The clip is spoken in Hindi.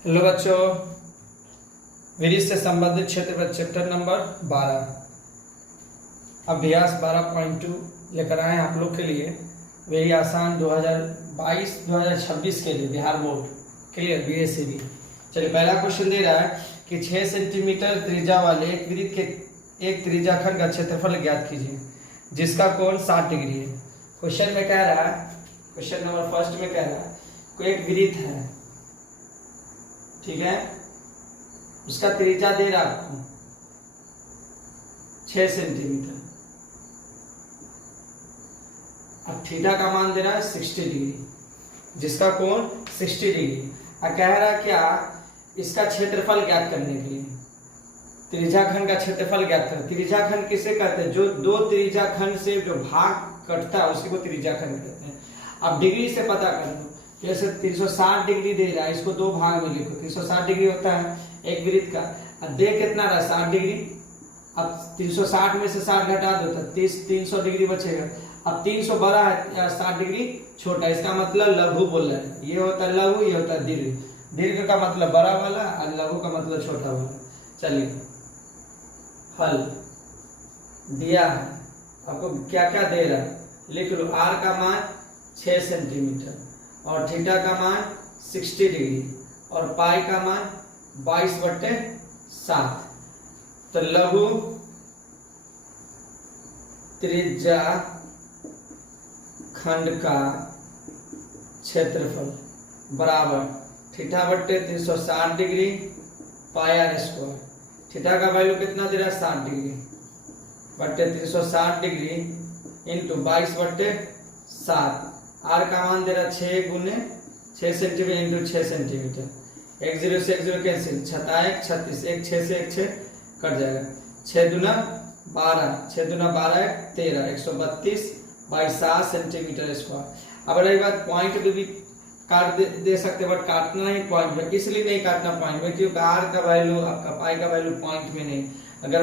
हेलो बच्चों, विधि से संबंधित क्षेत्र पर चैप्टर नंबर 12 अभ्यास 12.2 लेकर आए हैं आप लोग के लिए। वही आसान 2022-2026 के लिए बिहार बोर्ड क्लियर BSCB। चलिए, पहला क्वेश्चन दे रहा है कि 6 सेंटीमीटर त्रिज्या वाले एक वृत्त के एक त्रिज्याखंड का क्षेत्रफल ज्ञात कीजिए जिसका कोण 60 डिग्री है। क्वेश्चन में कह रहा है, क्वेश्चन नंबर फर्स्ट में कह रहा है कोई एक वृत्त है, ठीक है, उसका त्रिज्या दे रहा है आपको 6 सेंटीमीटर। अब थीटा का मान दे रहा है 60 डिग्री, जिसका कोण 60 डिग्री। अब कह रहा है क्या, इसका क्षेत्रफल ज्ञात करने के लिए त्रिज्याखंड का क्षेत्रफल ज्ञात करें। त्रिज्याखंड किसे कहते हैं? जो दो त्रिज्याखंड से जो भाग कटता है उसी को त्रिज्याखंड कहते हैं। अब डिग्री से पता कर लो, जैसे 360 डिग्री दे रहा है, इसको दो भाग में लिखो। 360 डिग्री होता है एक वृत्त का, अब दे कितना रहा 60 डिग्री। अब 360 में से 60 घटा दो तो 300 डिग्री बचेगा। अब 300 बड़ा है या 60 डिग्री छोटा, इसका मतलब लघु बोल रहा है। ये होता है लघु, ये होता है दीर्घ। दीर्घ का मतलब बड़ा वाला और लघु का मतलब छोटा वाला। चलिए, हल दिया है आपको, क्या क्या दे रहा है लिख लो। आर का मान 6 सेंटीमीटर और थीटा का मान 60 डिग्री और पाई का मान 22/7। तो लघु त्रिज्या खंड का क्षेत्रफल बराबर थीटा बट्टे 360 degree pi R square. Theta का वैल्यू कितना दे रहा है 60 डिग्री बट्टे 360 डिग्री इंटू 22/7। आर का मान दे रहा 6 गुने 6 सेंटीमीटर इंटू 6 सेंटीमीटर। 1 0 से 1 0 कैंसिल, 6 36, 1 6 से 1 6 कट जाएगा। 6 दूना 12, 6 दूना 12 13, 132/7 सेंटीमीटर स्क्वायर। अब रही बात पॉइंट भी काट दे सकते, बट काटना नहीं पॉइंट में, इसलिए नहीं काटना पॉइंट में क्योंकि आर का वैल्यू आपका पाई का वैल्यू पॉइंट में नहीं। अगर